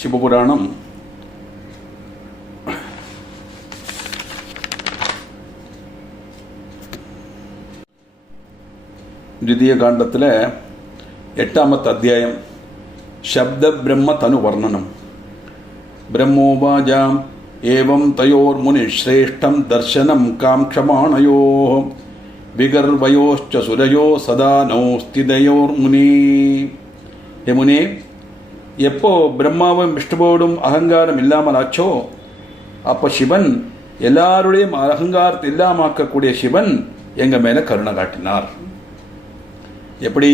சிவபுராணம் द्वितीय कांडத்தில் 8வது அத்தியாயம் शब्द ब्रह्म तनु वर्णनम ब्रह्मोवाजाम एवं तयोर्मुनिश्रेष्ठं दर्शनं कांक्षमाणयोः विगर्वयोश्च सुरयो सदा नौस्तिदयोर्मुनि हे मुने எப்போ பிரம்மாவும் விஷ்ணுவோடும் அகங்காரம் இல்லாமல் ஆச்சோ அப்போ சிவன் எல்லாருடையும் அகங்காரத்தை இல்லாமக்கக்கூடிய சிவன் எங்க மேல கருணை காட்டினார். எப்படி?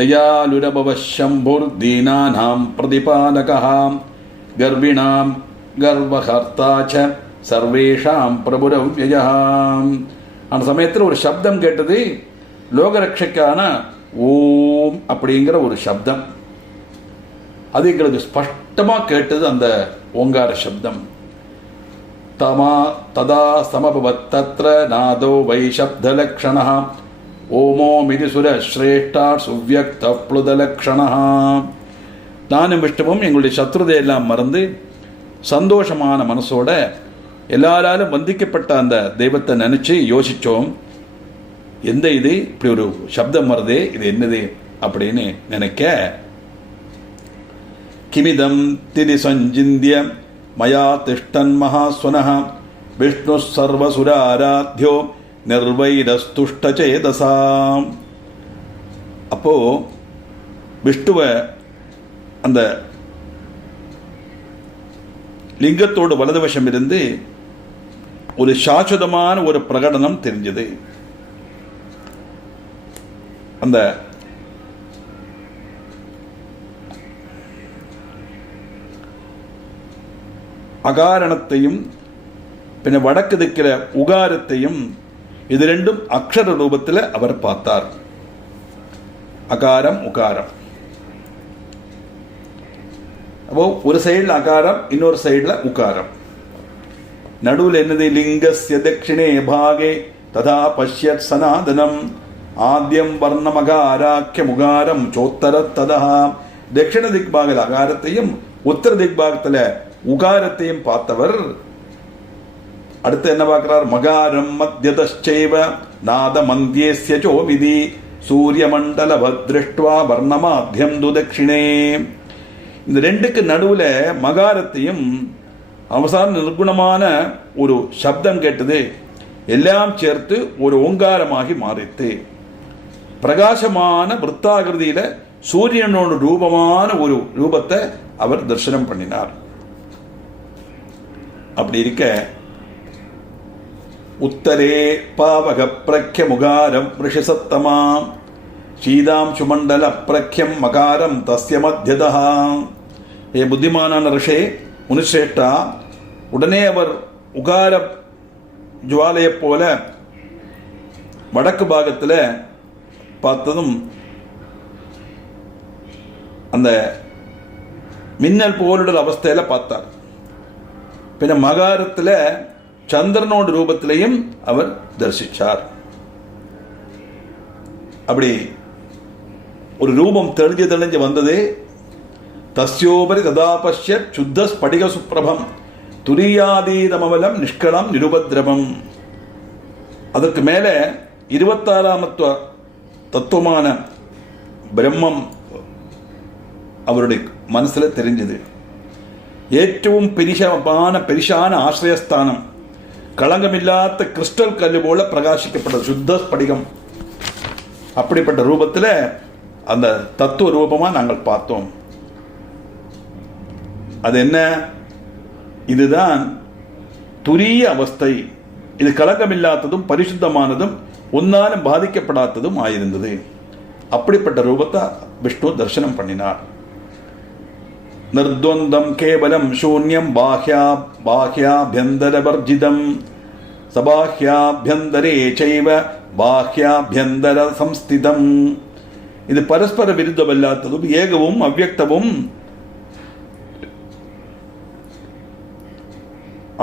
தயாலுரபவ சம்புர் தீனானாம் பிரதிபாலகஹாம் கர்விணாம் கர்வஹர்த்தாச்ச சர்வேஷாம் பிரபுரவ்யயாம். அந்த சமயத்தில் ஒரு சப்தம் கேட்டது. லோகரட்சைக்கான ஓம் அப்படிங்கிற ஒரு சப்தம். அது எங்களுக்கு ஸ்பஷ்டமாக கேட்டது. அந்த ஓங்கார சப்தம் ததா சமபவத் தத்ர நாதோ வை சப்தலக்ஷணः ஓமோ மிதிசுர ஸ்ரேஷ்டா சுவ்யக்த ப்ளுதலக்ஷணः. நானும் விஷ்ணுவும் எங்களுடைய சத்ருதையெல்லாம் மறந்து சந்தோஷமான மனசோட எல்லாராலும் வந்திக்கப்பட்ட அந்த தெய்வத்தை நினச்சி யோசித்தோம். எந்த இது இப்படி ஒரு சப்தம் வருதே, இது என்னது அப்படின்னு நினைக்க கிமிதம் திதி சஞ்சிந்திய மயா திஷ்டன் மகாஸ்வனः விஷ்ணு சர்வசுராராத்யோ நிர்வைரஸ்துஷ்டச்சேதசாம். அப்போ விஷ்ணுவை அந்த லிங்கத்தோடு வலதுவசம் இருந்து ஒரு சாஸ்வதமான ஒரு பிரகடனம் தெரிஞ்சது. அந்த அகாரணத்தையும் பின்ன வடக்கு திக்கிற உகாரத்தையும் இது ரெண்டும் அக்ஷர ரூபத்தில் அவர் பார்த்தார். அகாரம் உகாரம். அப்போ ஒரு சைடில் அகாரம், இன்னொரு சைடில் உகாரம். நடுவில் என்னது? லிங்கஸ்ய தட்சிணே பாகே ததா பஷ்யத் சனாதனம் ஆத்யம் வர்ணமகாராக்கிய முகாரம் சோத்தர ததா. தட்சிண திக்பாகத்தில் அகாரத்தையும் உத்தர திக்பாகத்தில் உகாரத்தையும் பார்த்தவர். அடுத்து என்ன பார்க்கிறார்? மகாரம் மத்தியதச்சைவ நாத மந்தியஸ்ய சோவிதி சூரிய மண்டல பத்ருஷ்டுவா வர்ணமாத்யம் துதட்சிணே. இந்த ரெண்டுக்கு நடுவில் மகாரத்தையும் அவசான நிர்குணமான ஒரு சப்தம் கேட்டது. எல்லாம் சேர்த்து ஒரு ஓங்காரமாகி மாறித்து பிரகாசமான விருத்தாகிருதியில சூரியனோட ரூபமான ஒரு ரூபத்தை அவர் தரிசனம் பண்ணினார். அப்படி இருக்க உத்தரே பாவக பிரக்ய முகாரம் ரிஷசத்தமா சீதாம் சுமண்டல பிரக்யம் மகாரம் தஸ்ய மத்தியதா. ஏ புத்திமானான ரிஷே முனிஸ்ரேஷ்டா, உடனே அவர் உகார ஜுவாலையை போல வடக்கு பாகத்தில் பார்த்ததும் அந்த மின்னல் போலுடைய அவஸ்தையில் பார்த்தார். பின்ன மகாரத்தில் சந்திரனோட ரூபத்திலையும் அவர் தரிசித்தார். அப்படி ஒரு ரூபம் தெளிஞ்சு வந்தது. தஸ்யோபரி ததாபஷ்ய சுத்த ஸ்படிக சுப்பிரபம் துரியாதீதமவலம் நிஷ்கலம் நிருபத்ரவம். அதற்கு மேலே 26ஆம் தத்துவமான பிரம்மம் அவருடைய மனசில் தெரிஞ்சது. ഏറ്റവും പെരിശാന ആശ്രയസ്ഥാനം കളങ്കമില്ലാത്ത ക്രിസ്റ്റൽ കല്ല് പോലെ പ്രകാശിക്കപ്പെട്ടത് ശുദ്ധ സ്ഫടികം. அப்படிப்பட்ட ரூபத்தில் அந்த தத்துவ ரூபமாக நாங்கள் பார்த்தோம். அது என்ன? இதுதான் துரிய அவஸ்தை. இது களங்கமில்லாததும் பரிசுத்தமானதும் ஒன்னாலும் பாதிக்கப்படாததும் ஆயிருந்தது. அப்படிப்பட்ட ரூபத்தை விஷ்ணு தரிசனம் பண்ணினார். நிர்த்வந்தம் கேவலம் சூன்யம் பாஹ்யாபியந்தரவர்ஜிதம் சபாஹ்யாபியந்தரே சைவ பாஹ்யாபியந்தர சம்ஸ்திதம். இது பரஸ்பர விருத்தமில்லாததும் ஏகவும் அவ்யக்தமும்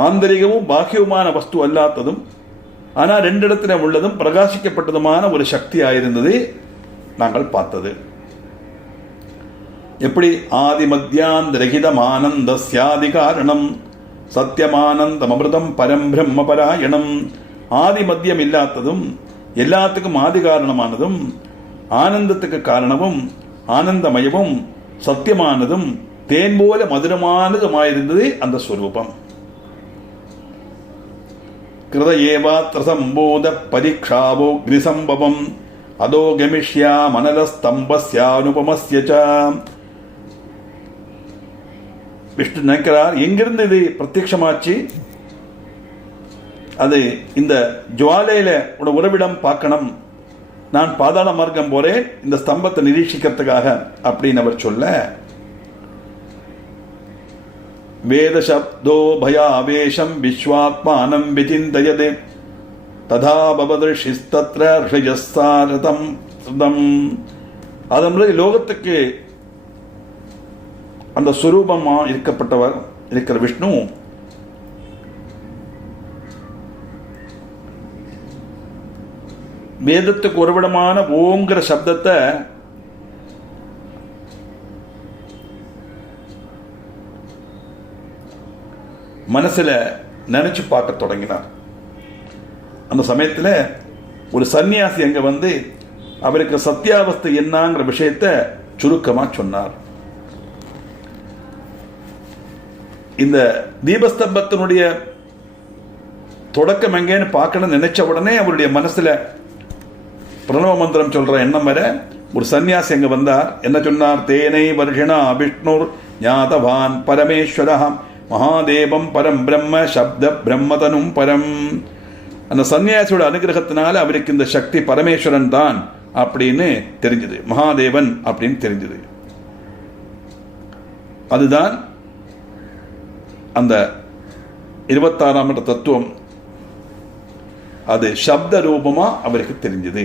ஆந்தரிகமும் பாக்கியவுமான வஸ்து அல்லாததும் ஆனால் ரெண்டு இடத்துல உள்ளதும் பிரகாசிக்கப்பட்டதுமான ஒரு சக்தி ஆயிருந்தது நாங்கள் பார்த்தது. எப்படி ஆதிமத்தியாந்தரகிதம் ஆனந்தஸ்யாதி காரணம் சத்தியமானந்தம் அமிர்தம் பரம் பிரம்ம பராயணம். ஆதி மத்தியம் இல்லாததும் எல்லாத்துக்கும் ஆதி காரணமானதும் ஆனந்தத்துக்கு காரணமும் ஆனந்தமயமும் சத்தியமானதும் தேன் போல மதுரமானதுமாயிருந்தது அந்த ஸ்வரூபம். கிருத ஏவாத்ர சம்போத பரீட்சாவோ கிரிசம்பவம் அதோ கமிஷ்யா மனலஸ்தம்பஸ்யானுபமஸ்ய ச. விஷ்ணு நினைக்கிறார், எங்கிருந்து இது பிரத்யட்சமாச்சு? அது இந்த ஜுவாலையில உறவிடம் பார்க்கணும், நான் பாதாள மார்க்கம் போறேன் இந்த ஸ்தம்பத்தை நிரீட்சிக்கிறதுக்காக அப்படின்னு அவர் சொல்ல, வேத சப்தோ பயாவேஷம் விஸ்வாத்மானம் விசிந்தயதே ததா பவதர்ஷிஸ்தத்ர ரிஷயஸ்ஸாரதம் சுதம். அதன் லோகத்துக்கு அந்த சுரூபமா இருக்கப்பட்டவர் இருக்கிற விஷ்ணு வேதத்துக்கு ஒருவிடமான ஓங்கிற சப்தத்தை மனசுல நினைச்சு பார்க்க தொடங்கினார். அந்த சமயத்தில் ஒரு சன்னியாசி அங்க வந்து அவருக்கு சத்தியாவஸ்தை என்னங்கிற விஷயத்தை சுருக்கமா சொன்னார். இந்த தீபஸ்தம்பத்தினுடைய தொடக்கம் எங்கேன்னு பார்க்கணும்னு நினைச்ச உடனே அவருடைய மனசுல பிரணவ மந்திரம் சொல்ற எண்ணம் வர ஒரு சன்னியாசி அங்க வந்தார். என்ன சொன்னார்? தேனை வருஷனா விஷ்ணுர் ஞாதவான் பரமேஸ்வர மகாதேவம் பரம் பிரம்ம சப்த பிரம்மதனும் பரம். அந்த சன்னியாசியோட அனுகிரகத்தினால அவருக்கு இந்த சக்தி பரமேஸ்வரன் தான் அப்படின்னு தெரிஞ்சது, மகாதேவன் அப்படின்னு தெரிஞ்சது. அதுதான் அந்த 26ஆம் தத்துவம், அது சப்த ரூபமா அவருக்கு தெரிஞ்சது.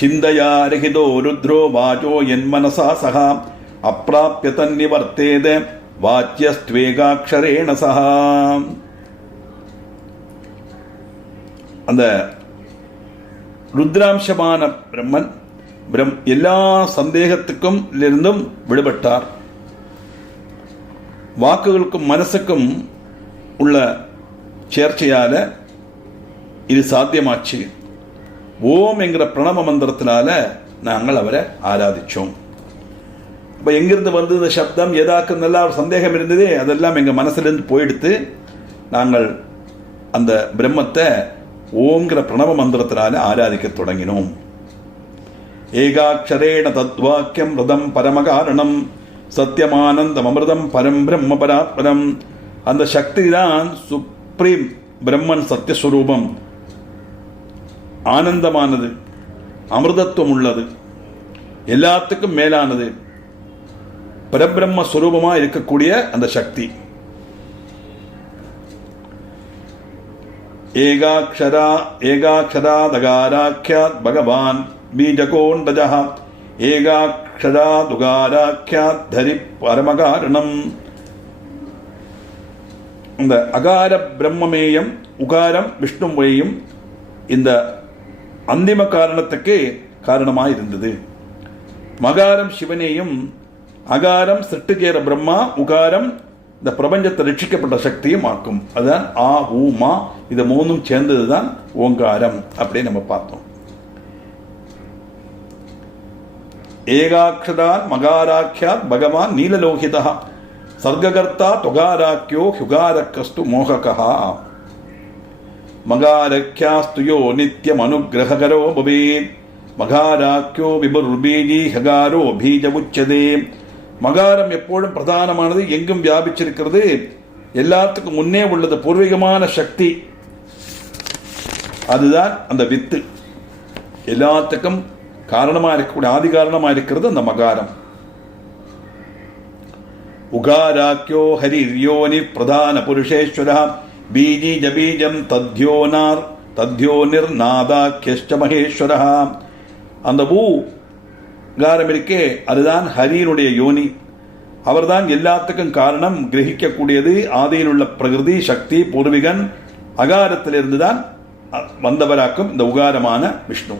சிந்தையா ரஹிதோ ருத்ரோ வாச்சோ என் மனசா சகா அப்ராப்ய தன்னிவர்த்தேத வாச்சியஸ்த்வேகாக்ஷரேண சஹா. அந்த ருத்ராம்சமான பிரம்மன் எல்லா சந்தேகத்துக்கும் இருந்தும் விடுபட்டார். வாக்குகளுக்கும் மனசுக்கும் உள்ள சேர்ச்சையால இது சாத்தியமாச்சு. ஓம் என்கிற பிரணவ மந்திரத்தினால நாங்கள் அவரை ஆராதிச்சோம். இப்போ எங்கிருந்து வந்து இந்த சப்தம் எதாக்கு நல்லா சந்தேகம் இருந்ததே அதெல்லாம் எங்கள் மனசுலேருந்து போயிடுத்து நாங்கள் அந்த பிரம்மத்தை ஓங்கிற பிரணவ மந்திரத்தினால ஆராதிக்க தொடங்கினோம். ஏகாட்சரேண தத்வாக்கியம் ரிதம் பரமகாரணம் சத்தியமானந்தம் அமிர்தம் பரம் பிரம்ம பராத்பரம். அந்த சக்தி தான் சுப்ரீம் பிரம்மன், சத்தியஸ்வரூபம், ஆனந்தமானது, அமிர்தத்துவம் உள்ளது, எல்லாத்துக்கும் மேலானது, பரபிரம்ம ஸ்வரூபமா இருக்கக்கூடிய அந்த சக்தி. ஏகாட்சராதகாராக்கியாத் பகவான் பீஜகோண்டஜஹ ஏகாட்சராதுகாராக்கியாத் தரி பரமகாரணம். இந்த அகார பிரம்மமேயம் உகாரம் விஷ்ணுமேயும் இந்த அந்திம காரணத்துக்கு காரணமாக இருந்தது. மகாரம் சிவனேயும் அகாரம் சிட்டுகேர பிரம்மா உகாரம் இந்த பிரபஞ்சத்தை ரட்சிக்கப்பட்ட சக்தியும் ஆக்கும். அதுதான் ஆ ஊ மா, இது மூணும் சேர்ந்ததுதான் ஓங்காரம் அப்படின்னு நம்ம பார்த்தோம். ஏகாட்சரான் மகாராக்கியாத் பகவான் நீலலோகிதா சர்க்ககர்த்தா தொகாராக்கியோ ஹுகாரக்கஸ்து மோககா மகாரக்யாஸ்து யோ நித்யம் அனுகிரகரோ பவேத் மகாராக்கியோ விபுர்பீஜி ஹகாரோ பீஜமுச்சதே. மகாரம் எப்போதும் பிரதானமானது, எங்கும் வியாபிச்சிருக்கிறது, எல்லாத்துக்கும் முன்னே உள்ளது, பூர்வீகமான சக்தி. அதுதான் அந்த வித்து, எல்லாத்துக்கும் காரணமாக இருக்கக்கூடிய ஆதி காரணமாக இருக்கிறது அந்த மகாரம். உகாராக்கியோ ஹரிர்யோனி பிரதான புருஷேஸ்வர பீஜி ஜபீஜம் தத்யோனார் தத்யோனிர் நாதாக்கியஷ்ட மகேஸ்வர. அந்த காரம் இருக்கே அதுதான் ஹரியினுடைய யோனி. அவர்தான் எல்லாத்துக்கும் காரணம், கிரகிக்கக்கூடியது, ஆதியில் உள்ள பிரகிருதி சக்தி பூர்விகன். அகாரத்திலிருந்து தான் வந்தவராக்கும் இந்த உகாரமான விஷ்ணு.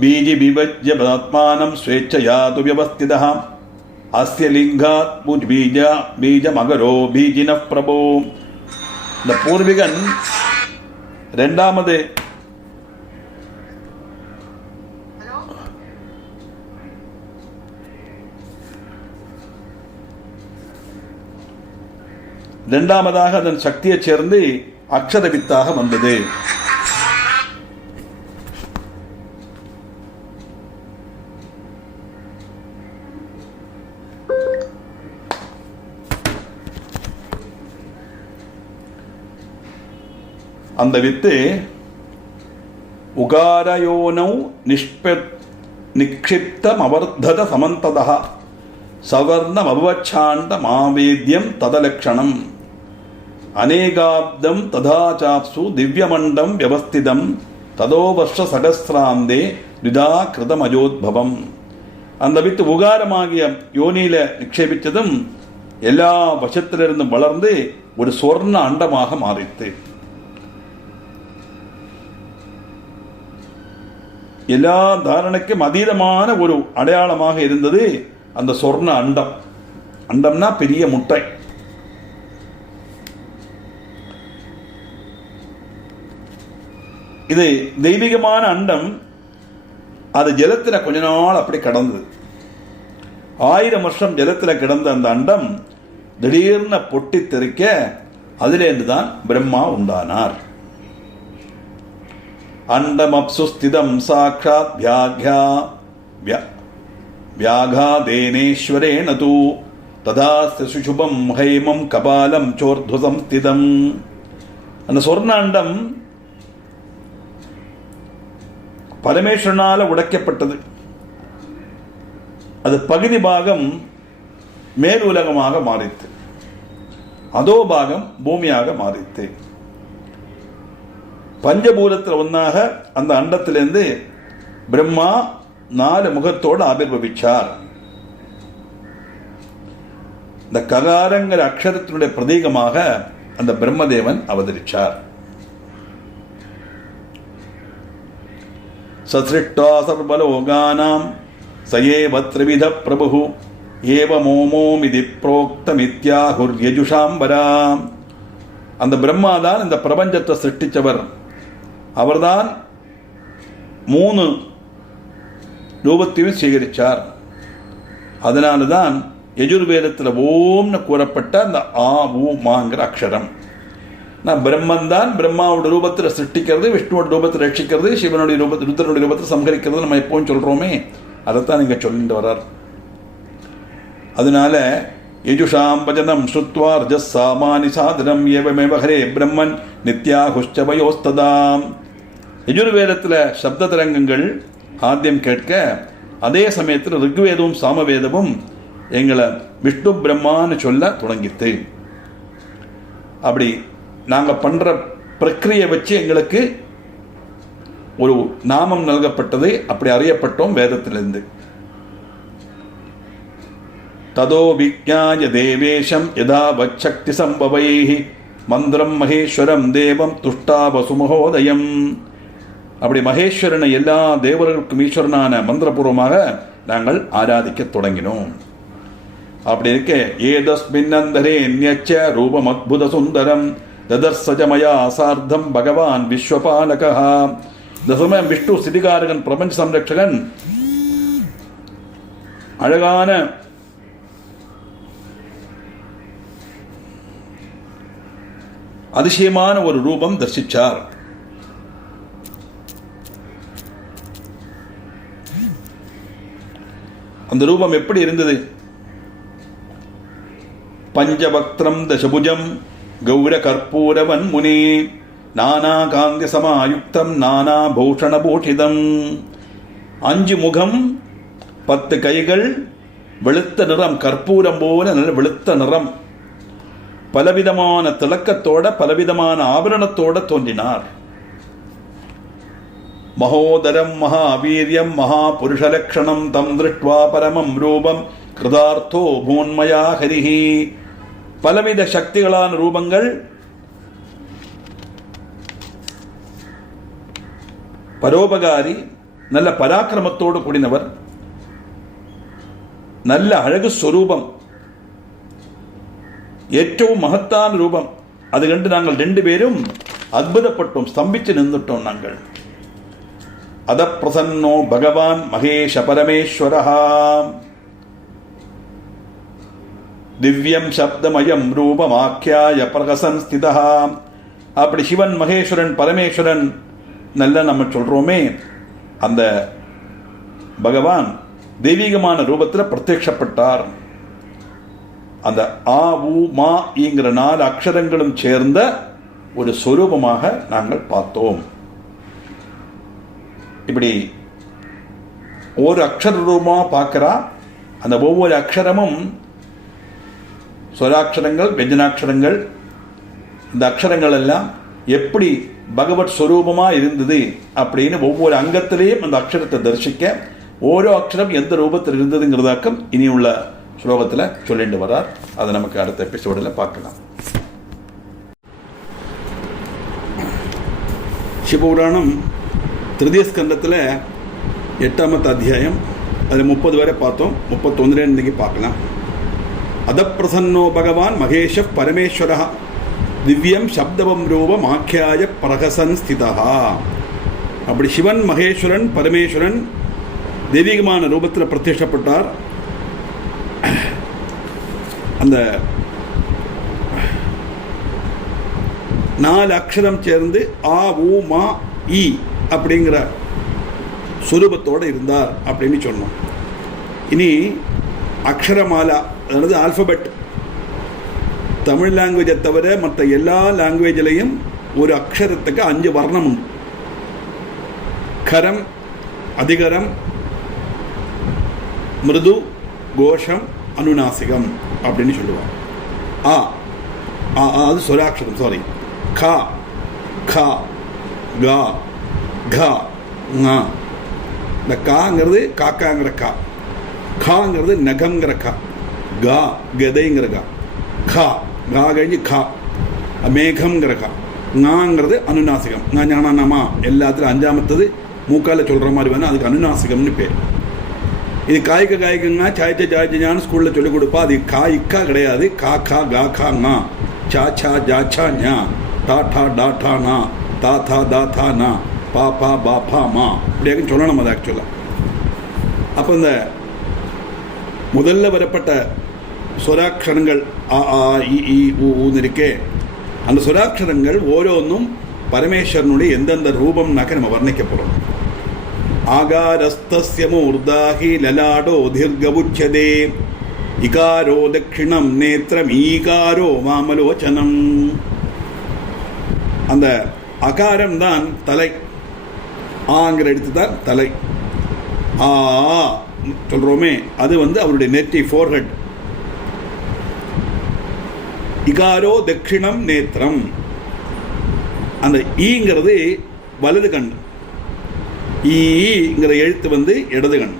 बीजि विभज्य आत्मानं स्वेच्छया तु व्यवस्थितः अस्य लिंगात् बीजमगरो बीजिनः प्रभो. இந்த பூர்விகன் இரண்டாவதாக அதன் சக்தியைச் சேர்ந்து அக்ஷத வித்தாக வந்தது. அந்த வித்து உகாரயோனௌ நிக்ஷிப்தம் அவர்தத சமந்ததா சவர்ணம் அபவச்சாண்ட மாவேத்யம் ததலக்ஷணம் அநேகாப்தம் ததாச்சாப்சு திவ்யமண்டம் வியவஸ்திதம் ததோ வருஷ சகசிராந்தே விதா கிருதம் அஜோத்பவம். அந்த வித்து உகாரமாகிய யோனியில நிக்ஷேபித்ததும் எல்லா வசத்திலிருந்தும் வளர்ந்து ஒரு சொர்ண அண்டமாக மாறித்து. எல்லா தாரணைக்கும் அதீதமான ஒரு அடையாளமாக இருந்தது அந்த சொர்ண அண்டம். அண்டம்னா பெரிய முட்டை. இது தெய்வீகமான அண்டம். அது ஜலத்தில் கொஞ்ச நாள் அப்படி கடந்தது. 1000 வருஷம் ஜலத்தில் கிடந்த அந்த அண்டம் திடீர்னு பொட்டி தெறிக்க அதிலேருந்து தான் பிரம்மா உண்டானார். அண்டமப்சுஸ்திதம் சாக்ஷாத் வியாகாதேனேஸ்வரேண தூ ததாஸ்ய சுசுபம் ஹைமம் கபாலம் சோர்துவசம் ஸ்திதம். அந்த சொர்ண அண்டம் பரமேஸ்வரனால உடைக்கப்பட்டது. அது பகுதி பாகம் மேல் உலகமாக மாறித்து, அதோ பாகம் பூமியாக மாறித்து. பஞ்சபூதத்தில் ஒன்றாக அந்த அண்டத்திலிருந்து பிரம்மா 4 முகத்தோடு ஆவிர்வவிச்சார். இந்த ககாரங்கிற அக்ஷரத்தினுடைய பிரதீகமாக அந்த பிரம்மதேவன் அவதரிச்சார். சசிருஷ்டா சர்வலோகானாம் சயேவ த்ரிவித பிரபு ஏவமோமோமிதி புரோக்தமித்யாஹுர்யஜுஷாம்பரா. அந்த பிரம்மாதான் இந்த பிரபஞ்சத்தை சிருஷ்டிச்சவர். அவர்தான் 3 ரூபத்தையும் சேகரித்தார். அதனால்தான் யஜுர்வேதத்தில் ஓம்னு கூறப்பட்ட அந்த ஆ ஊ மாங்கிற அக்ஷரம். நான் பிரம்மன் தான் பிரம்மாவோட ரூபத்தில் சிருஷ்டிக்கிறது, விஷ்ணுவோட ரூபத்தில் ரட்சிக்கிறது, சிவனுடைய ரூபத்தில் ருத்ரனுடைய ரூபத்தில் சம்ஹரிக்கிறது நம்ம எப்பவும் சொல்கிறோமே, அதைத்தான் நீங்கள் சொல்லிட்டு வர்றார். அதனால யஜுஷாம் பஜனம் ஸ்ருத்வா ரஜஸ் சாமானி சாதனம் ஏவமேவ ஹரே பிரம்மன் நித்யாஹுஷ்சபயோஸ்ததாம். யஜுர்வேதத்தில் சப்த தரங்கங்கள் ஆத்தியம் கேட்க, அதே சமயத்தில் ரிக்வேதமும் சாமவேதமும் எங்களை விஷ்ணு பிரம்மான்னு சொல்ல தொடங்கித்து. அப்படி நாங்கள் பண்ணுற பிரக்கிரியை வச்சு எங்களுக்கு ஒரு நாமம் நல்கப்பட்டது. அப்படி அறியப்பட்டோம் வேதத்திலிருந்து. ததோ விஜ்ஞாய தேவேஷம் யதா வச்சக்தி சம்பவைஹி மந்திரம் மகேஸ்வரம் தேவம் துஷ்டாவசுமகோதயம். அப்படி மகேஸ்வரனை எல்லா தேவர்களுக்கும் ஈஸ்வரனான மந்திரபூர்வமாக நாங்கள் ஆராதிக்க தொடங்கினோம். அப்படி இருக்க ஏதஸ்மின்னந்தரே நியச்ச ரூபம் அத்புத சுந்தரம் ததர்சஜமயா சார்த்தம் பகவான் விஸ்வபாலகா. இந்த சமயம் விஷ்ணு சிதிகாரகன் பிரபஞ்ச சம்ரட்சகன் அழகான அதிசயமான ஒரு ரூபம் தரிசித்தார். அந்த ரூபம் எப்படி இருந்தது? பஞ்சவக்திரம் தசபுஜம் கௌர கற்பூரவன் முனி நானா காந்தி சமாயுக்தம் நானா பூஷண பூஷிதம். 5 முகம், 10 கைகள், வெளுத்த நிறம், கற்பூரம் போல வெளுத்த நிறம், பலவிதமான திலக்கத்தோட பலவிதமான ஆபரணத்தோட தோன்றினார். மகோதரம் மகாவீரியம் மகாபுருஷலக்ஷணம் தம் திருஷ்ட்வா பரமம் ரூபம் கிருதார்த்தோ பூன்மயா ஹரிஹி. பலவித சக்திகளான ரூபங்கள், பரோபகாரி, நல்ல பராக்கிரமத்தோடு கூடினவர், நல்ல அழகு ஸ்வரூபம், ഏറ്റവും മഹത്താன രൂപം. അത് കണ്ട് ഞങ്ങൾ രണ്ടുപേരും അത്ഭുതപ്പെട്ടു, സ്തംഭിച്ച് നിന്നിട്ടോം. ഞങ്ങൾ അതപ്രസന്നോ ഭഗവാൻ മഹേശ പരമേശ്വര திவ்யம் சப்தமயம் ரூபமாக்கியாய பிரகசன் ஸ்திதா. அப்படி சிவன், மகேஸ்வரன், பரமேஸ்வரன் நல்ல நம்ம சொல்றோமே, அந்த பகவான் தெய்வீகமான ரூபத்தில் பிரத்யட்சப்பட்டார். அந்த ஆ உ மா ஈங்கிற 4 அக்ஷரங்களும் சேர்ந்த ஒரு சொரூபமாக நாங்கள் பார்த்தோம். இப்படி ஒரு அக்ஷர ரூபமாக பார்க்கிறா. அந்த ஒவ்வொரு அக்ஷரமும் ஸ்வராட்சரங்கள், வெஞ்சனாட்சரங்கள். இந்த அக்ஷரங்கள் எல்லாம் எப்படி பகவத் ஸ்வரூபமாக இருந்தது அப்படின்னு ஒவ்வொரு அங்கத்திலேயும் அந்த அக்ஷரத்தை தரிசிக்க, ஓரோ அக்ஷரம் எந்த ரூபத்தில் இருந்ததுங்கிறதாக்கம் இனி உள்ள ஸ்லோகத்தில் சொல்லிட்டு வரார். அதை நமக்கு அடுத்த எபிசோடில் பார்க்கலாம். சிவபுராணம் திருதிய ஸ்கந்தத்தில் 8வது அத்தியாயம், அதில் 30 வரை பார்த்தோம். 31 இன்னைக்கு பார்க்கலாம். அதப்பிரசன்னோ பகவான் மகேஷ பரமேஸ்வர திவ்யம் சப்தவம் ரூபம் ஆக்கியாய பிரகசன் ஸ்திதா. அப்படி சிவன், மகேஸ்வரன், பரமேஸ்வரன் தெய்வீகமான ரூபத்தில் பிரத்யட்சப்பட்டார். அந்த 4 அக்ஷரம் சேர்ந்து ஆ உ மா இ அப்படிங்கிற சுரூபத்தோடு இருந்தார் அப்படின்னு சொன்னோம். இனி அக்ஷரமாலா, அதாவது ஆல்பபெட், தமிழ் லாங்குவேஜை தவிர மற்ற எல்லா லாங்குவேஜிலையும் ஒரு அக்ஷரத்துக்கு 5 வர்ணம் உண்டு. கரம், அதிகரம், மிருது, கோஷம், அனுநாசிகம் அப்படின்னு சொல்லுவாங்க. ஆ அது சொராட்சரம், சாரி. கா, கா, கா, கா, ஙா. இந்த காங்கிறது காக்காங்கிற கா, காங்கிறது நகம்ங்கிற கா, கா கதைங்கிற கா, கா கா கழிஞ்சு கா மேகம்ங்கிற கா, ங்கிறது அனுநாசிகம். ஞானமா எல்லாத்துலையும் 5ஆமத்தது மூக்கால சொல்கிற மாதிரி வேணும், அதுக்கு அனுநாசிகம்னு பேர். இது காய்க்க காய்க்குங்க, சாய்ச்ச சாய்ச்சான்னு ஸ்கூலில் சொல்லிக் கொடுப்பா. அது காய்க்கா கிடையாது. கா கா கா கா ஙா, சா சா ஜா சா ஞா, டா டா டா டா நா, தா தா தா தா நா, பா பா பா பா மா, இப்படியாக சொல்லணும். அது ஆக்சுவலாக அப்போ இந்த முதல்ல வரப்பட்ட സ്വരാക്ഷരങ്ങൾ ആ ആ ഇ ഈ ഊന്നിരിക്കെ அந்த സ്വരാക്ഷരങ്ങൾ ഓരോന്നും പരമേശ്വരനുடைய எந்தெந்த ரூபம்னாக்க நம்ம வர்ணிக்க போகிறோம். ஆகாரஸ்தஸ்ய மூர்தாஹி லலாடோ தீர்ഘவுச்யதே இகாரோ தட்சிணம் நேத்திரம் ஈகாரோ வாமலோச்சனம். அந்த அகாரம் தான் தலை, ஆங்கிற எடுத்து தான் தலை. ஆ சொல்கிறோமே, அது அவருடைய நெற்றி, ஃபோர்ஹெட். இகாரோ தட்சிணம் நேத்திரம். அந்த ஈங்கிறது வலது கண், ஈங்கிற எழுத்து இடது கண்.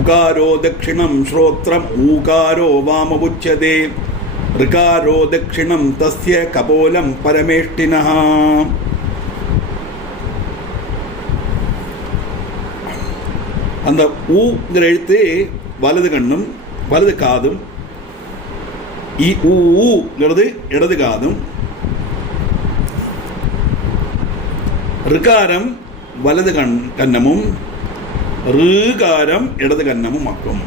உகாரோ தட்சிணம் ஸ்ரோத்ரம் ஊகாரோ வாமபுச்சதே ரிகாரோ தட்சிணம் தஸ்ய கபோலம் பரமேஷ்டினஹ. அந்த ஊங்கிற எழுத்து வலது கண்ணும் வலது காதும், ஊங்கிறது இடது காதும், ரிகாரம் வலது கன்னமும், ருகாரம் இடது கன்னமும் ஆக்கும்.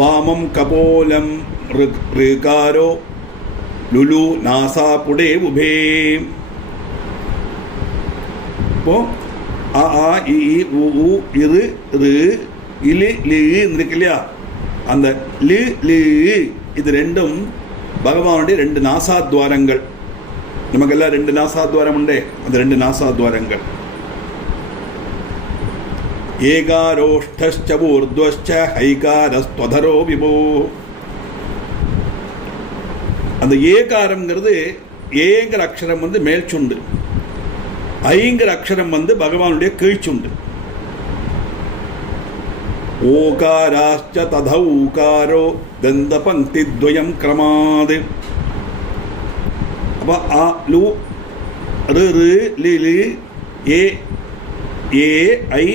வாமம் கபோலம் ரிகாரோ லுலு நாசா புடே உபே. இப்போ ஆ ஆ இ உ உ இரு ரு இலு லி இருக்கு இல்லையா, அந்த லி லி இது ரெண்டும் பகவானுடைய 2 நாசாத்வாரங்கள். நமக்கெல்லாம் 2 நாசாத்வாரம் உண்டே, அந்த 2 நாசாத்வாரங்கள். ஏகாரோஷ்டச்ச ஊர்த்வச்ச ஹைகாரஸ்த்வதரோ விபோ. அந்த ஏகாரம்ங்கிறது ஏங்கிற அக்ஷரம் மேல்சுண்டு, ஐங்கிற அக்ஷரம் பகவானுடைய கீழ்ச்சுண்டு. ஓகாராச்ச ததௌகாரோ தந்த பங்கி துவயம் கிரமாத். அப்போ ஆ லு ரு லி லி ஏ ஏ ஐ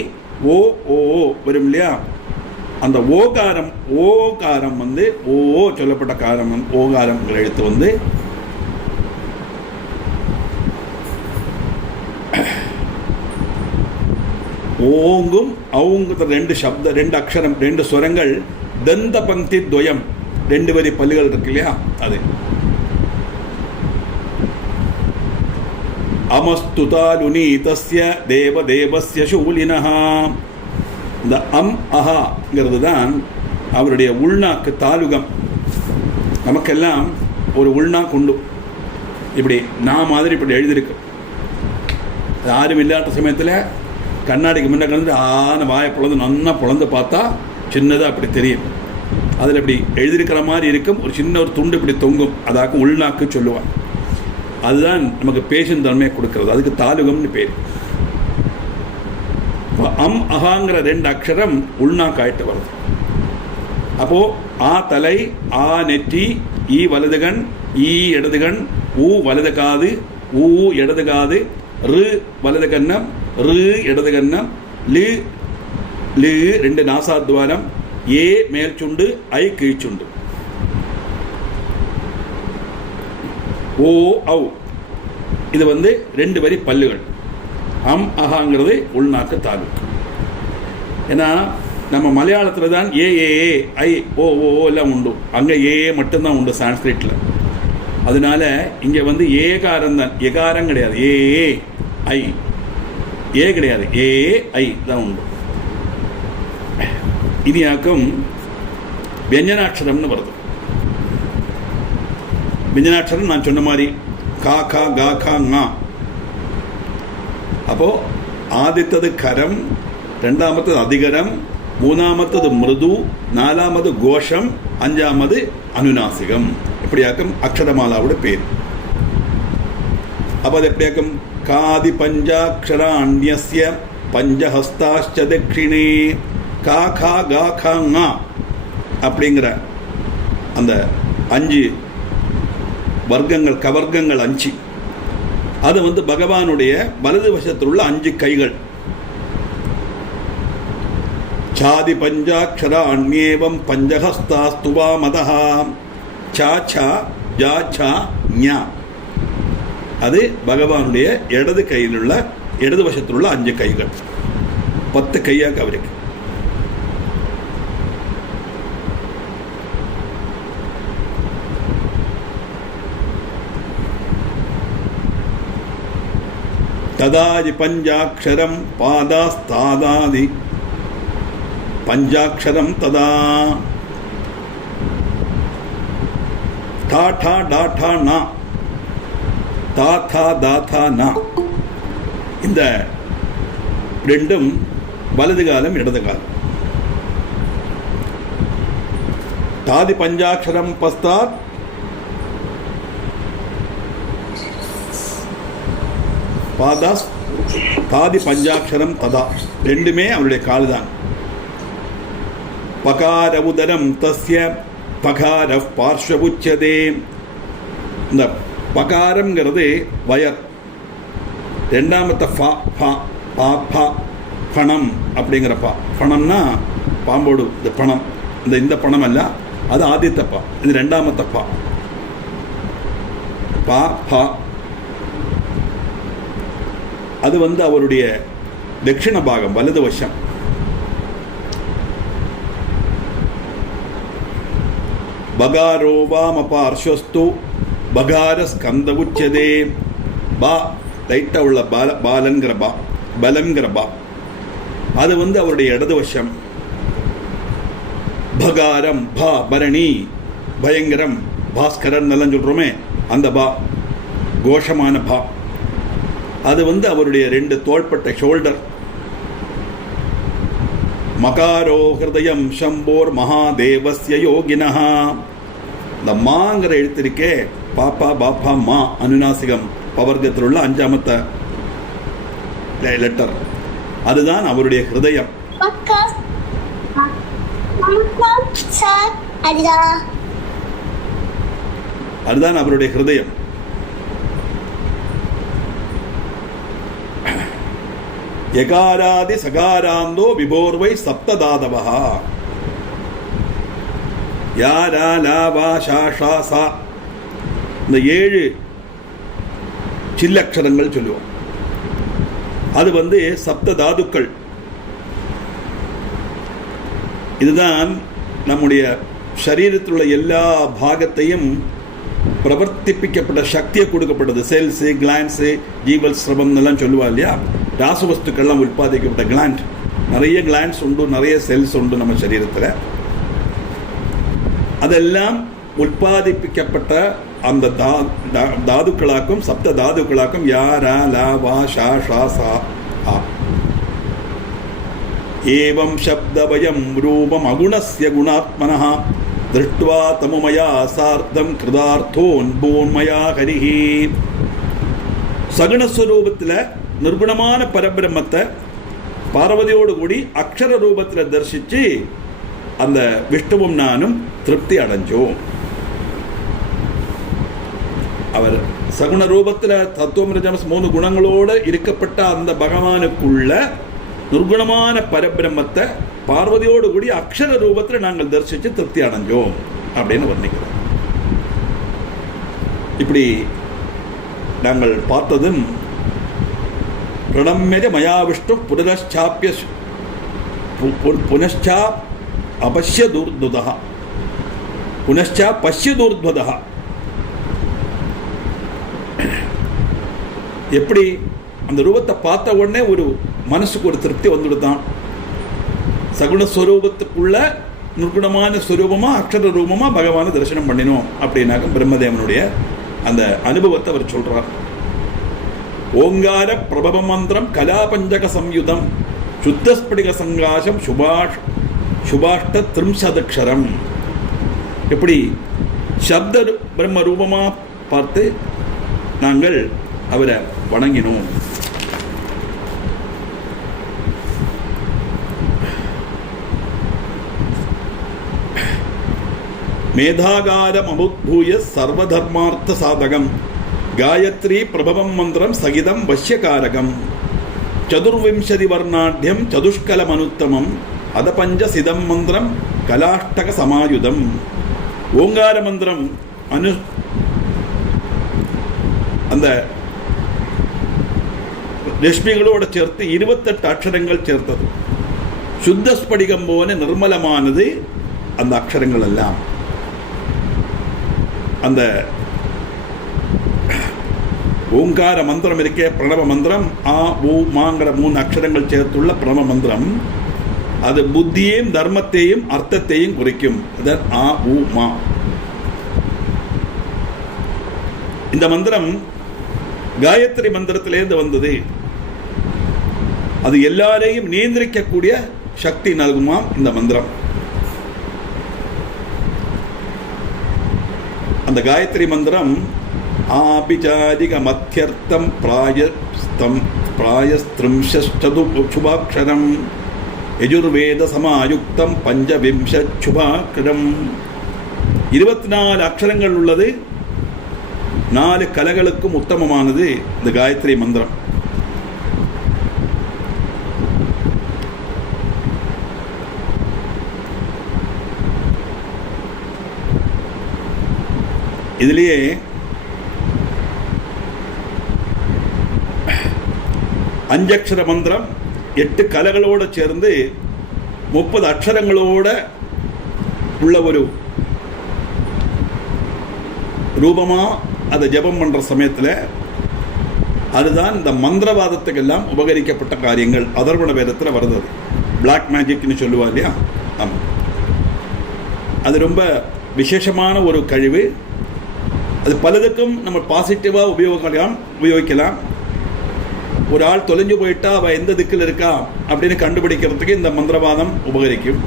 ஓ ஓ வரும் இல்லையா? அந்த ஓகாரம் வந்து ஓ சொல்லப்பட்ட காரம் ஓகாரம் எழுத்து வந்து ஓங்கும் அவுங்குற ரெண்டு அக்ஷரம், ரெண்டு ஸ்வரங்கள், தந்த பங்கி துவயம், ரெண்டு வரி பல்லுகள் இருக்கு இல்லையா? அது அமஸ்துதாலுனீதஸ்ய தேவதேவஸ்ய சூலினஹ. இந்த அஹாங்கிறது தான் அவருடைய உள்நாக்கு தாலுகம். நமக்கெல்லாம் ஒரு உள்நாக்கு உண்டு. இப்படி நான் மாதிரி இப்படி எழுதியிருக்கு. யாரும் இல்லாத சமயத்தில் கண்ணாடிக்கு முன்ன கலந்து ஆன வாயை பிளந்து நன்னா பிளந்து பார்த்தா சின்னதாக அப்படி தெரியும். அதில் இப்படி எழுதியிருக்கிற மாதிரி இருக்கும். ஒரு சின்ன ஒரு துண்டு இப்படி தொங்கும். அதாக்கும் உள்நாக்கு சொல்லுவான். அதுதான் நமக்கு பேசும் தன்மையை கொடுக்கறது. அதுக்கு தாலுகம்னு பேர். அஹாங்கிற ரெண்டு அக்ஷரம் உள்நாக்காயிட்டு வருது. அப்போ ஆ தலை, ஆ நெற்றி, ஈ வலதுகண், ஈ இடதுகண், ஊ வலது காது, ஊ இடது காது, ரு வலது கன்னம், ரு இடது கன்னம், லு லு ரெண்டு நாசாத்வாரம், ஏ மேல் சுண்டு, ஐ கீழ்ச்சுண்டு, ஓ ஔ இது வந்து ரெண்டு வரி பல்லுகள். அஹாங்கிறது உள்நாக்கு தாலுக்கு. ஏன்னா நம்ம மலையாளத்தில் தான் ஏ ஏ ஏ ஐ ஓ ஓ எல்லாம் உண்டு. அங்கே ஏ மட்டும்தான் உண்டு சான்ஸ்கிரிட்டில். அதனால இங்கே வந்து ஏகாரம் தான், எகாரம் கிடையாது. ஏ ஏ ஐ ஏ கிடையாது, ஏ ஐ தான் உண்டு. இனியாக்கும் வியஞ்சனாட்சரம்னு வருது. வியஞ்சனாட்சரம் நான் சொன்ன மாதிரி கா கா கா கா ஙா. அப்போ ஆதித்தது கரம், ரெண்டாமத்தது அதிகரம், மூணாமத்தது மிருது, நாலாமது கோஷம், அஞ்சாமது அனுநாசிகம். இப்படியாக்கும் அக்ஷரமாலாவோட பேர். அப்போ அது எப்படியாக்கும் காதி பஞ்சாட்சராண்யஸ்ய பஞ்சஹஸ்தாச்ச தட்சிணே கா கா கா கா ஙா அப்படிங்கிற அந்த 5 வர்க்கங்கள், கவர்க்கங்கள் 5. அது வந்து பகவானுடைய வலது வசத்தில் உள்ள 5 கைகள். சாதி பஞ்சாட்சர அந்நேவம் பஞ்சஹஸ்தாஸ்துவா மதஹா சா சா ஜா சா ஞா. அது பகவானுடைய இடது கையில் உள்ள, இடது வசத்தில் உள்ள 5 கைகள். 10 கையாக அவருக்கு. ததாதி பஞ்சாட்சரம் பாதாஸ்தாதாதி பஞ்சாட்சரம் ததா தாட்டா டாட்டா நா தாத்தா தாத்தா நா. இந்த ரெண்டும் வலது காலம் இடது காலம். தாதி பஞ்சாட்சரம் பஸ்தாத் பாதாஸ் தாதி பஞ்சாட்சரம் ததா. ரெண்டுமே அவருடைய கால்தான். பகார உதரம் தஸ்ய பகார பார்ஷ்வபுச்சதே. இந்த பகாரம்ங்கிறது வயர். ரெண்டாமത്തെ ஃபா ஃபா பா பா பணம் அப்படிங்கிற பா. பணம்னா பாம்போடு இந்த பணம். இந்த பணம் அல்ல, அது ஆதித்த பா. இது ரெண்டாமത്തെ பா. பா பா அது வந்து அவருடைய தட்சிண பாகம், வலது வசம். பகாரோ வாம பார்ஷ்வஸ்து பகார ஸ்கந்த உச்சதே. பா லைட்டா உள்ள பாலன்கிற பா, பலங்கிற பா. அது வந்து அவருடைய இடது வசம். பகாரம் பா பரணி பயங்கரம் பாஸ்கரன் எல்லாம் சொல்றோமே, அந்த பா கோஷமான பா. அது வந்து அவருடைய 2 தோள்பட்ட ஷோல்டர். மகாரோ ஹிருதயம் சம்போர் மகாதேவஸ்ய யோகினஹா. இந்த மாங்கிற எழுத்திருக்கே, பாப்பா பாப்பா மா அனுநாசிகம் பவர்க்கத்தில் உள்ள 5ஆமத்த லெட்டர். அதுதான் அவருடைய ஹிருதயம். அதுதான் அவருடைய ஹிருதயம். யகாராதி சகாராந்தோ விபோர்வை சப்ததாதவா யாரா லாவா ஷா சா, இந்த 7 சில்லக்ஷரங்கள் சொல்லுவோம். அது சப்த தாதுக்கள். இதுதான் நம்முடைய சரீரத்தில் உள்ள எல்லா பாகத்தையும் பிரவர்த்திப்பிக்கப்பட்ட சக்தியை கொடுக்கப்பட்டது. செல்ஸு, கிளான்ஸு, ஜீவல் ஸ்ரவம் எல்லாம் சொல்லுவா இல்லையா. ராசவஸ்துக்கள்லாம் உற்பத்திக்கப்பட்ட கிளாண்ட், நிறைய கிளாண்ட்ஸ் உண்டு, நிறைய செல்ஸ் உண்டு நம்ம சரீரத்தில். அதெல்லாம் உற்பத்திப்பிக்கப்பட்ட அந்த தாதுக்களாக்கும் சப்த தாதுக்களாக்கும் யாரா லா வா ஷா ஷா சா ஆ. ஏவம் சப்தவயம் ரூபம் அகுணஸ்ய குணாத்மனः திருஷ்ட்வா தமுமயா சார்த்தம் கிருதார்த்தோன்மயா ஹரிஹி. சகுணஸ்வரூபத்தில் நிர்குணமான பரபிரம்மத்தை பார்வதியோடு கூடி அக்ஷர ரூபத்தில் தரிசித்து அந்த விஷ்ணுவும் நானும் திருப்தி அடைஞ்சோம். அவர் சகுண ரூபத்தில் தத்துவம் ரஜமஸ் 3 குணங்களோடு இருக்கப்பட்ட அந்த பகவானுக்குள்ள நிர்குணமான பரபிரம்மத்தை பார்வதியோடு கூடி அக்ஷர ரூபத்தில் நாங்கள் தரிசித்து திருப்தி அடைஞ்சோம் அப்படின்னு வர்ணிக்கிறோம். இப்படி நாங்கள் பார்த்ததும் பிரணம்யஜ மயா விஷ்ணு புனரச்சாப்பிய புனச்சா அபஷ்ய தூர்துதா புனச்சா பஷ்ய தூர்த்வதா. எப்படி அந்த ரூபத்தை பார்த்த உடனே ஒரு மனசுக்கு ஒரு திருப்தி வந்துடுதான். சகுணஸ்வரூபத்துக்குள்ள நிர்குணமான ஸ்வரூபமா அக்ஷர ரூபமா பகவானை தரிசனம் பண்ணினோம் அப்படின்னாக்க பிரம்மதேவனுடைய அந்த அனுபவத்தை அவர் சொல்றார். ஓங்கார பிரபவ மந்திரம் கலாபஞ்சக சம்யுதம் சுத்தஸ்படிக சங்காசம் சுபாஷ்ட திரிம்சதக்ஷரம். எப்படி சப்த பிரம்ம ரூபமா பார்த்து நாங்கள் அவரை வணங்கினோம். மேதாகாரம் அமுத்பூய சர்வதர்மார்த்த சாதகம் காயத்ரி பிரபவம் மந்திரம் சகிதம் வஷ்யகாரகம் சதுர்விம்சதி வர்ணாட்யம் சதுஷ்கலமனுத்தமம் அதபஞ்ச சிதம் மந்திரம் கலாஷ்டக சமாயுதம். ஓங்கார மந்திரம் அந்த ரஷ்மிகளோடு சேர்த்து 28 அக்ஷரங்கள் சேர்த்தது. சுத்த ஸ்படிகம் போல நிர்மலமானது அந்த அக்ஷரங்கள் எல்லாம். அந்த ஓங்கார மந்திரம் இருக்கே, பிரணவ மந்திரம், ஆ ஊ மாங்கிற 3 அக்ஷரங்கள் சேர்த்துள்ள பிரணவ மந்திரம், அது புத்தியையும் தர்மத்தையும் அர்த்தத்தையும் குறிக்கும். ஆ ஊ மா. இந்த மந்திரம் காயத்ரி மந்திரத்திலேருந்து வந்தது. அது எல்லாரையும் நியந்திரிக்கக்கூடிய சக்தி நல்குமாம் இந்த மந்திரம். அந்த காயத்ரி மந்திரம் ஆபிசாரிக மத்தியர்த்தம் பிராயஸ்திரிம்சது சுபாக்ஷரம் யஜுர்வேத சமாயுக்தம் பஞ்சவிம்ச சுபாக்ஷரம். 24 அக்ஷரங்கள் உள்ளது. 4 கலைகளுக்கும் உத்தமமானது இந்த காயத்ரி மந்திரம். இதிலேயே அஞ்சக்ஷர மந்திரம் 8 கலைகளோடு சேர்ந்து 30 அக்ஷரங்களோட உள்ள ஒரு ரூபமா அதை ஜபம் பண்ற சமயத்தில் அதுதான் இந்த மந்திரவாதத்துக்கெல்லாம் உபகரிக்கப்பட்ட காரியங்கள். அதர்வண வேதத்தில் வருது. பிளாக் மேஜிக்னு சொல்லுவா இல்லையா. ஆமாம், அது ரொம்ப விசேஷமான ஒரு கழிவு. அது பலதுக்கும் நம்ம பாசிட்டிவாக உபயோகிக்கலாம். ஒரு ஆள் தொலைஞ்சு போயிட்டா அவள் எந்த திக்கில் இருக்கா அப்படின்னு கண்டுபிடிக்கிறதுக்கு இந்த மந்திரவாதம் உபகரிக்கும்.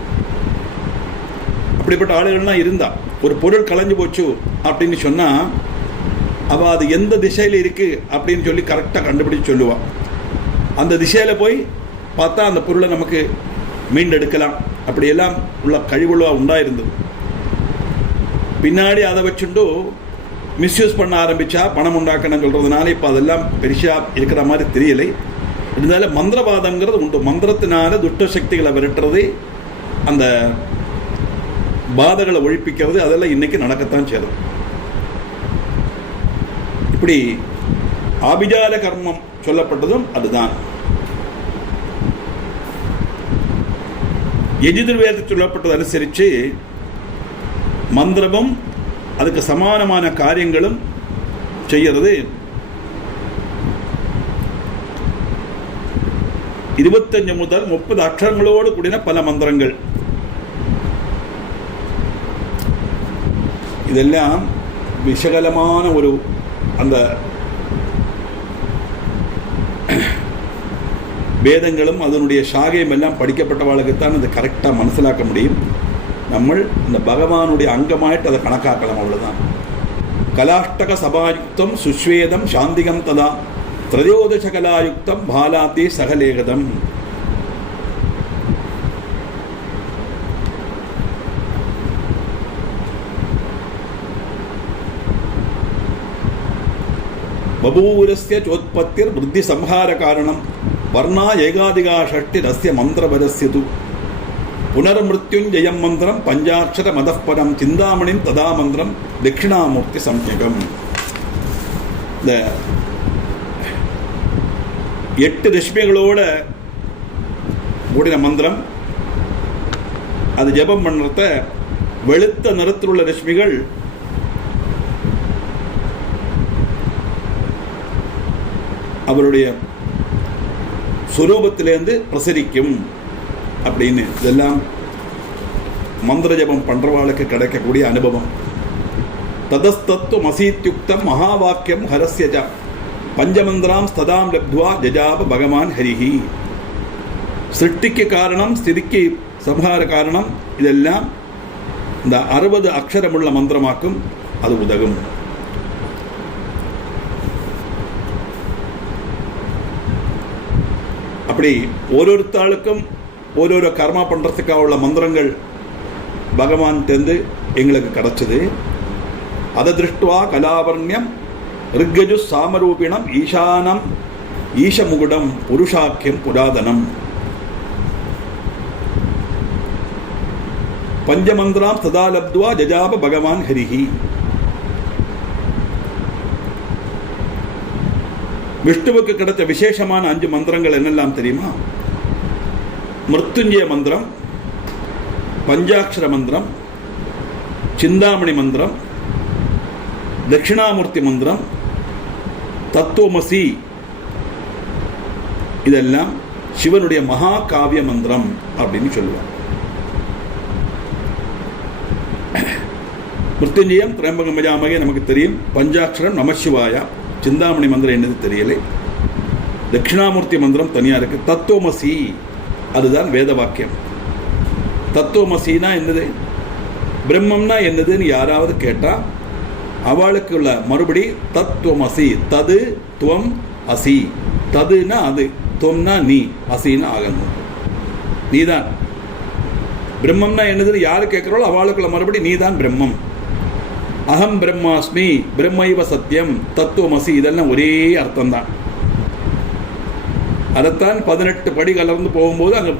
அப்படிப்பட்ட ஆளுகள்லாம் இருந்தா ஒரு பொருள் கலைஞ்சு போச்சு அப்படின்னு சொன்னால் அவள் அது எந்த திசையில் இருக்குது அப்படின்னு சொல்லி கரெக்டாக கண்டுபிடிச்சு சொல்லுவாள். அந்த திசையில் போய் பார்த்தா அந்த பொருளை நமக்கு மீண்டெடுக்கலாம். அப்படியெல்லாம் உள்ள கழிவுள்ள உண்டாயிருந்தது. பின்னாடி அதை வச்சுட்டு மிஸ்யூஸ் பண்ண ஆரம்பித்தா பணம் உண்டாக்கணும் சொல்கிறதுனால இப்போ அதெல்லாம் பெருசாக இருக்கிற மாதிரி தெரியலை. இருந்தாலும் மந்திரவாதங்கிறது உண்டு. மந்திரத்தினால துஷ்ட சக்திகளை விரட்டுறது, அந்த பாதகளை ஒழிப்பிக்கிறது, அதெல்லாம் இன்னைக்கு நடக்கத்தான் சேரும். இப்படி ஆபிஜால கர்மம் சொல்லப்பட்டதும் அதுதான். யஜுர்வேதத்தில் சொல்லப்பட்டது அனுசரித்து மந்திரமும் அதுக்கு சமானமான காரியங்களும் செய்யறது 25 முதல் 30 அக்ஷரங்களோடு கூடின பல மந்திரங்கள். இதெல்லாம் விஷகலமான ஒரு அந்த வேதங்களும் அதனுடைய சாகையும் எல்லாம் படிக்கப்பட்டவாளுக்குத்தான் அதை கரெக்டாக மனசிலாக்க முடியும். நம்ம இந்த பகவானுடைய அங்கமாயிட்டு அதை கணக்காக்கலாம், அவ்வளோதான். கலாஷ்டக சபாயுக்தம் சுஸ்வேதம் சாந்திகம் ததா திரயோதச கலாயுக்தம் பாலாதி சகலேகதம். பபூரஸ்ய சோத்பத்திர் விருத்தி சம்ஹார காரணம் வர்ணா ஏகாதிகா ஷஷ்டி ரஸ்ய மந்திரபரஸ்யது புனர்மிருத்யுஞ்சயம் மந்திரம் பஞ்சாட்சர மதப்பரம் சிந்தாமணின் ததா மந்திரம் தட்சிணாமூர்த்தி சம்யகம். இந்த 8 ரஷ்மிகளோட கூடின மந்திரம், அது ஜபம் பண்ணுறத வெளுத்த நிறத்தில் உள்ள ரஷ்மிகள் அவருடைய சுரூபத்திலேருந்து பிரசரிக்கும் அப்படின்னு. இதெல்லாம் மந்திர ஜபம் பண்றவாளுக்கு கிடைக்கக்கூடிய அனுபவம். ததஸ்தத்துவம் அசீத்யுக்தம் மகாவாக்கியம் ஹரஸ்யஜ பஞ்சமந்திராம் ஸ்ததாம் லப்த்வா ஜஜாப பகவான் ஹரிஹி. சிருஷ்டிக்கு காரணம், ஸ்திதிக்கு சம்ஹார காரணம், இதெல்லாம் இந்த 60 அக்ஷரமுள்ள மந்திரமாக்கும் அது உதவும். அப்படி ஒவ்வொருத்தாளுக்கும் ஓரோரோ கர்மா பண்ணுறதுக்காக உள்ள மந்திரங்கள் பகவான் தேர்ந்து எங்களுக்கு கிடைச்சது. அதை திருஷ்டுவா கலாவர்ணியம் ரிக்கஜு சாமரூபிணம் ஈசானம் ஈஷமுகுடம் புருஷாக்கியம் புராதனம். பஞ்சமந்திராம் சதா லப்த்வா ஜஜாப பகவான் ஹரிஹி. விஷ்ணுவுக்கு கிடைத்த விசேஷமான 5 மந்திரங்கள் என்னெல்லாம் தெரியுமா? மிருத்யுஞ்சய மந்திரம், பஞ்சாட்சர மந்திரம், சிந்தாமணி மந்திரம், தட்சிணாமூர்த்தி மந்திரம், தத்துவமசி. இதெல்லாம் சிவனுடைய மகா காவிய மந்திரம் அப்படின்னு சொல்லுவாங்க. மிருத்யுஞ்சயம் திரம்பகம் மஜாமகே நமக்கு தெரியும். பஞ்சாட்சரம் நமசிவாயா. சிந்தாமணி மந்திரம் என்னது தெரியலை. தட்சிணாமூர்த்தி மந்திரம் தனியா இருக்கு. தத்துவமசி அதுதான் வேத வாக்கியம். தத்துவமசினா என்னது, பிரம்மம்னா என்னதுன்னு யாராவது கேட்டா அவளுக்கு உள்ள மறுபடி தத்துவமசி. தது துவம் அசி. ததுனா அது, துவம்னா நீ, அசின்னா ஆகணும், நீதான். பிரம்மம்னா என்னதுன்னு யாரு கேட்கிறாளோ அவளுக்குள்ள மறுபடி நீதான் பிரம்மம். அகம் பிரம்மாஸ்மி, பிரம்மைவ சத்தியம், தத்துவமசி, இதெல்லாம் ஒரே அர்த்தம் தான். அதைத்தான் 18 படி கலர்ந்து போகும்போது அங்கே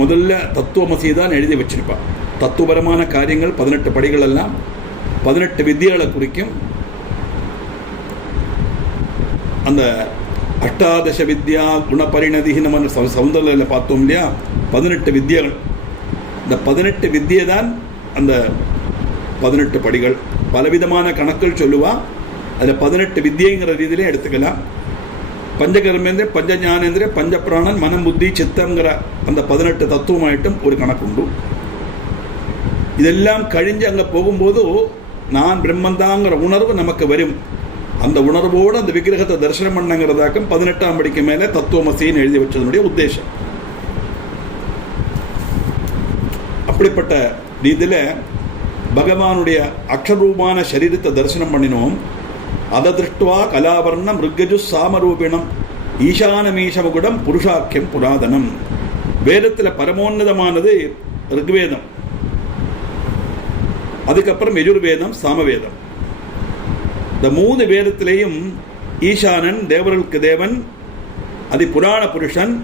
முதல்ல தத்துவமசி தான் எழுதி வச்சிருப்பான். தத்துவபரமான காரியங்கள் 18 படிகள் எல்லாம் 18 வித்தியாகளை குறிக்கும். அந்த அஷ்டாதச வித்யா குணபரிணதி நம்ம சௌந்தர்யில் பார்த்தோம் இல்லையா, 18 வித்தியகள். இந்த 18 வித்தியை தான் அந்த 18 படிகள். பலவிதமான கணக்குகள் சொல்லுவா. அதில் 18 வித்தியங்கிற ரீதியிலே எடுத்துக்கலாம். பஞ்சகர்மேந்திர, பஞ்ச ஞானேந்திர, பஞ்ச பிராணன், மனம், புத்தி, சித்தங்கிற அந்த 18 தத்துவமாயிட்டும் ஒரு கணக்கு உண்டு. இதெல்லாம் கழிஞ்சு அங்கே போகும்போது நான் பிரம்மந்தாங்கிற உணர்வு நமக்கு வரும். அந்த உணர்வோடு அந்த விக்கிரகத்தை தரிசனம் பண்ணுங்கிறதாக்கும் 18ஆம் படிக்கு மேலே தத்துவமசின்னு எழுதி வச்சதனுடைய உத்தேசம். அப்படிப்பட்ட ரீதியில் பகவானுடைய அக்ஷரூபமான சரீரத்தை தரிசனம் பண்ணினோம். அதை திருஷ்டுவா கலாவர்ணம் ரிக்கஜு சாமரூபிணம் ஈசானமீஷமுகுடம் புருஷாக்கியம் புராதனம். வேதத்தில் பரமோன்னதமானது ரிக்வேதம், அதுக்கப்புறம் யஜுர்வேதம், சாமவேதம். இந்த 3 வேதத்திலேயும் ஈசானன், தேவர்களுக்கு தேவன், அதி புராண புருஷன்,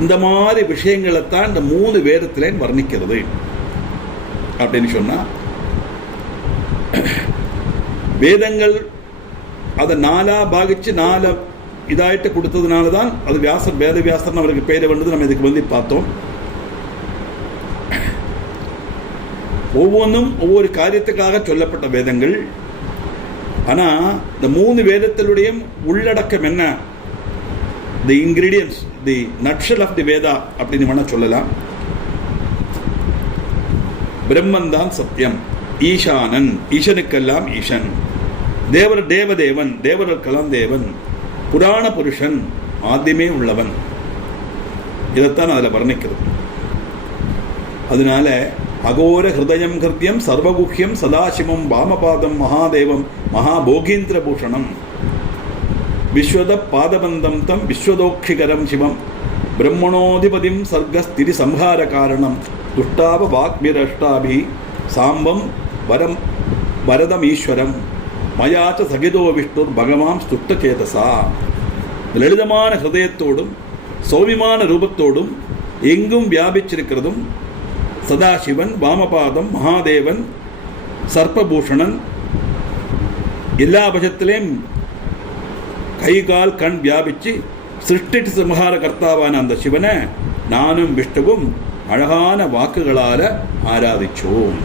இந்த மாதிரி விஷயங்களைத்தான் இந்த 3 வேதத்திலே வர்ணிக்கிறது. அப்படின்னு சொன்னா வேதங்கள் அதை 4 பாகிச்சு 4 இதாயிட்டு கொடுத்ததுனால தான் அது வியாசர், வேதவியாசர் அவருக்கு பேரை வந்தது. நம்ம இதுக்கு வந்து பார்த்தோம். ஒவ்வொன்றும் ஒவ்வொரு காரியத்துக்காக சொல்லப்பட்ட வேதங்கள். ஆனா இந்த 3 வேதத்தினுடைய உள்ளடக்கம் என்ன, the ingredients, the nutshell of the Veda அப்படின்னு வேணா சொல்லலாம். பிரம்மன் தான் சத்தியம், ஈசானன், ஈசனுக்கெல்லாம் ஈசன், தேவதேவன், தேவர்களுக்கெல்லாம் தேவன், புராண புருஷன், ஆദ്യമേ உள்ளவன். இதைத்தான் அதில் வர்ணிக்கிறது. அதனால அகோர ஹிருதயம் ஹிருத்யம் சர்வகுஹ்யம் சதாசிவம் வாமபாதம் மகாதேவம் மகாபோகீந்திர பூஷணம் விஸ்வத பாதபந்தம் தம் விஸ்வதோக்ஷிகரம் சிவம் பிரம்மணோதிபதிம் சர்க்கஸ்திதி சம்ஹார காரணம் துஷ்டாவ வாக்பிரஷ்டாபி சாம்பம் வரம் வரதம் ஈஸ்வரம் மயாச்ச சகிதோ விஷ்ணுர் பகவான் ஸ்துஷ்டகேதசா. லலிதமான ஹிருதயத்தோடும் சௌமியமான ரூபத்தோடும் எங்கும் வியாபிச்சிருக்கிறதும் சதாசிவன், வாமபாதம், மகாதேவன், சர்ப்பபூஷணன், எல்லா பட்சத்திலையும் கை கால் கண் வியாபிச்சு சிருஷ்டி சம்ஹார கர்த்தாவான அந்த சிவனை நானும் விஷ்ணுவும் அழகான வாக்குகளால ஆராதிச்சோம்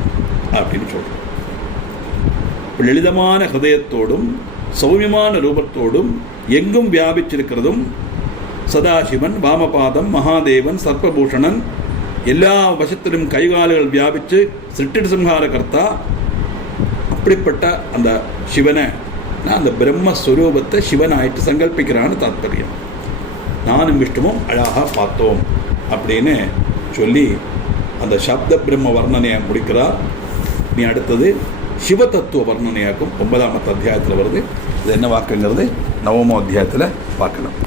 அப்படின்னு சொல்றோம். லலிதமான ஹிருதயத்தோடும் சௌமியமான ரூபத்தோடும் எங்கும் வியாபிச்சிருக்கிறதும் சதாசிவன், வாமபாதம், மகாதேவன், சர்ப்பபூஷணன், எல்லா வசத்திலும் கைகால்கள் வியாபிச்சு சிருஷ்டி சம்ஹார கர்த்தா, அப்படிப்பட்ட அந்த சிவனை, அந்த பிரம்மஸ்வரூபத்தை சிவனாயிட்டு சங்கல்பிக்கிறான்னு தாத்பரியம். நானும் விஷ்ணுவும் அழகாக பார்த்தோம் அப்படின்னு சொல்லி அந்த சப்த பிரம்ம வர்ணனையை முடிக்கிறார். நீ அடுத்தது சிவ தத்துவ வர்ணனையாக்கும் 9ஆம் அத்தியாயத்தில் வருது. இது என்ன வாக்குங்கிறது 9ஆம் அத்தியாயத்தில் பார்க்கலாம்.